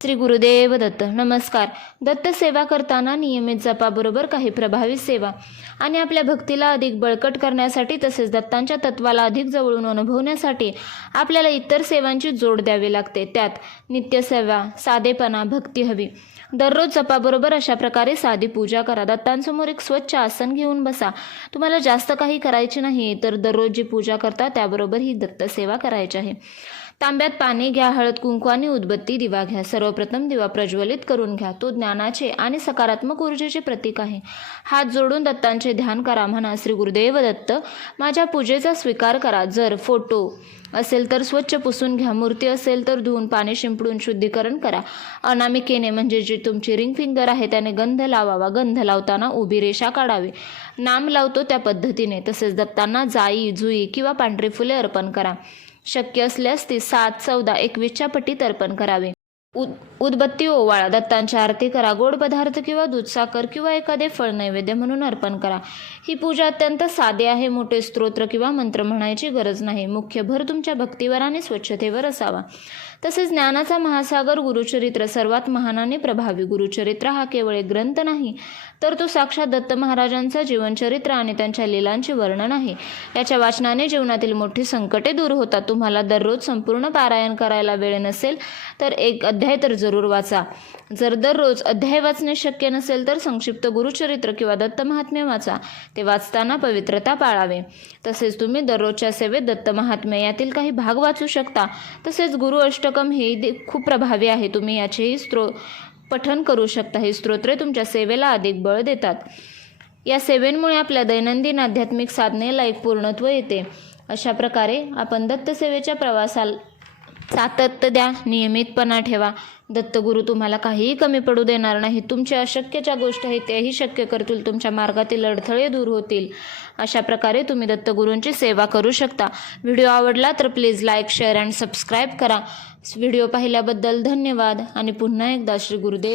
श्री गुरुदेव दत्त. नमस्कार. दत्त सेवा करताना नियमित जपाबरोबर काही प्रभावी सेवा आणि आपल्या भक्तीला अधिक बळकट करण्यासाठी तसेच दत्तांच्या तत्वाला अधिक जवळून अनुभवण्यासाठी आपल्याला इतर सेवांची जोड द्यावी लागते. त्यात नित्यसेवा, साधेपणा, भक्ती हवी. दररोज जपाबरोबर अशा प्रकारे साधी पूजा करा. दत्तांसमोर एक स्वच्छ आसन घेऊन बसा. तुम्हाला जास्त काही करायचे नाही, तर दररोज जी पूजा करता त्याबरोबर ही दत्त सेवा करायची आहे. तांब्यात पाणी घ्या, हळद, कुंकू आणि उदबत्ती दिवा घ्या. सर्वप्रथम दिवा प्रज्वलित करून घ्या. तो ज्ञानाचे आणि सकारात्मक ऊर्जेचे प्रतीक आहे. हात जोडून दत्तांचे ध्यान करा. म्हणा, श्री गुरुदेव दत्त, माझ्या पूजेचा स्वीकार करा. जर फोटो असेल तर स्वच्छ पुसून घ्या. मूर्ती असेल तर धुवून पाणी शिंपडून शुद्धीकरण करा. अनामिकेने म्हणजे जी तुमची रिंग फिंगर आहे त्याने गंध लावावा. गंध लावताना उभी रेषा काढावी. नाम लावतो त्या पद्धतीने. तसेच दत्तांना जाई, जुई किंवा पांढरी फुले अर्पण करा. शक्य असल्यास ती 7, 14, 21च्या पटीत अर्पण करावे. उदबत्ती ओवाळा. दत्तांची आरती करा. गोड पदार्थ किंवा दूध, साखर किंवा एखादे फळ नैवेद्य म्हणून अर्पण करा. ही पूजा अत्यंत साधी आहे. मोठे स्तोत्र किंवा मंत्र म्हणायची गरज नाही. मुख्य भर तुमच्या भक्तीवर आणि स्वच्छतेवर असावा. तसेच ज्ञानाचा महासागर गुरुचरित्र सर्वात महान आणि प्रभावी. गुरुचरित्र हा केवळ एक ग्रंथ नाही, तर तो साक्षात दत्त महाराजांचा जीवनचरित्र आणि त्यांच्या लीलांचे वर्णन आहे. याच्या वाचनाने जीवनातील मोठी संकटे दूर होतात. तुम्हाला दररोज संपूर्ण पारायण करायला वेळ नसेल तर एक अध्याय तर जरूर वाचा. जर दररोज अध्याय वाचणे शक्य नसेल तर संक्षिप्त गुरुचरित्र किंवा दत्त महात्म्य वाचा. ते वाचताना पवित्रता पाळावे. तसेच तुम्ही दररोजच्या सेवेत दत्त महात्म्य यातील काही भाग वाचू शकता. तसेच गुरु अष्टकम हे खूप प्रभावी आहे. तुम्ही याचेही पठण करू शकता. हे स्तोत्रे तुमच्या सेवेला अधिक बळ देतात. या सेवेमुळे आपल्या दैनंदिन आध्यात्मिक साधनेला एक पूर्णत्व येते. अशा प्रकारे आपण दत्त सेवेच्या प्रवासाला सातत्य द्या, नियमितपणा ठेवा. दत्तगुरू तुम्हाला काहीही कमी पडू देणार नाही. तुमच्या अशक्यच्या गोष्टी आहेत त्याही शक्य करतील. तुमच्या मार्गातील अडथळे दूर होतील. अशा प्रकारे तुम्ही दत्तगुरूंची सेवा करू शकता. व्हिडिओ आवडला तर please like, share and subscribe करा. व्हिडिओ पाहिल्याबद्दल धन्यवाद आणि पुन्हा एकदा श्री गुरुदेव.